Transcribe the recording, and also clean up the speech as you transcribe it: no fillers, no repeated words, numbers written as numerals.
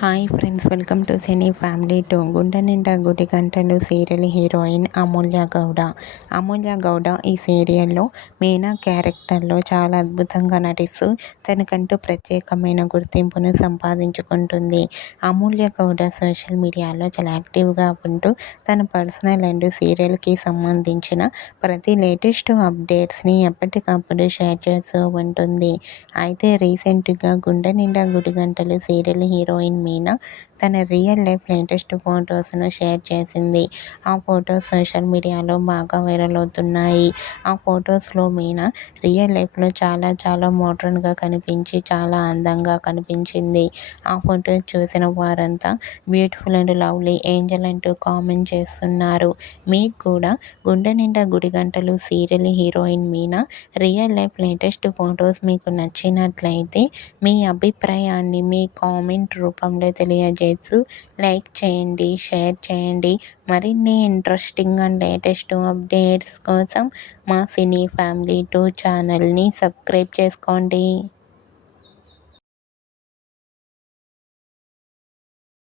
Hi friends, welcome to cine family two. గుండె నిండా గుడి గంటలు సీరియల్ హీరోయిన్ అమూల్య గౌడ. అమూల్య గౌడ ఈ సీరియల్లో మీనా క్యారెక్టర్లో చాలా అద్భుతంగా నటిస్తూ తనకంటూ ప్రత్యేకమైన గుర్తింపును సంపాదించుకుంటుంది. అమూల్య గౌడ సోషల్ మీడియాలో చాలా యాక్టివ్గా ఉంటూ తన పర్సనల్ అండ్ సీరియల్కి సంబంధించిన ప్రతి లేటెస్ట్ అప్డేట్స్ని ఎప్పటికప్పుడు షేర్ చేస్తూ ఉంటుంది. అయితే రీసెంట్గా గుండె నిండా గుడి గంటలు సీరియల్ హీరోయిన్ మీనా తన రియల్ లైఫ్ లేటెస్ట్ ఫొటోస్ను షేర్ చేసింది. ఆ ఫొటోస్ సోషల్ మీడియాలో బాగా వైరల్ అవుతున్నాయి. ఆ ఫొటోస్లో మీనా రియల్ లైఫ్లో చాలా మోడ్రన్గా కనిపించి చాలా అందంగా కనిపించింది. ఆ ఫొటోస్ చూసిన వారంతా బ్యూటిఫుల్ అండ్ లవ్లీ ఏంజల్ అంటూ కామెంట్ చేస్తున్నారు. మీకు కూడా గుండె నిండా గుడి గంటలు serial heroine Meena real life latest photos మీకు నచ్చినట్లయితే మీ అభిప్రాయాన్ని మీ కామెంట్ రూపంలో తెలియజేస్తూ లైక్ చేయండి, షేర్ చేయండి. మరిన్ని ఇంట్రెస్టింగ్ అండ్ లేటెస్ట్ అప్డేట్స్ కోసం మా సినీ ఫ్యామిలీ 2 ఛానల్ని సబ్స్క్రైబ్ చేసుకోండి.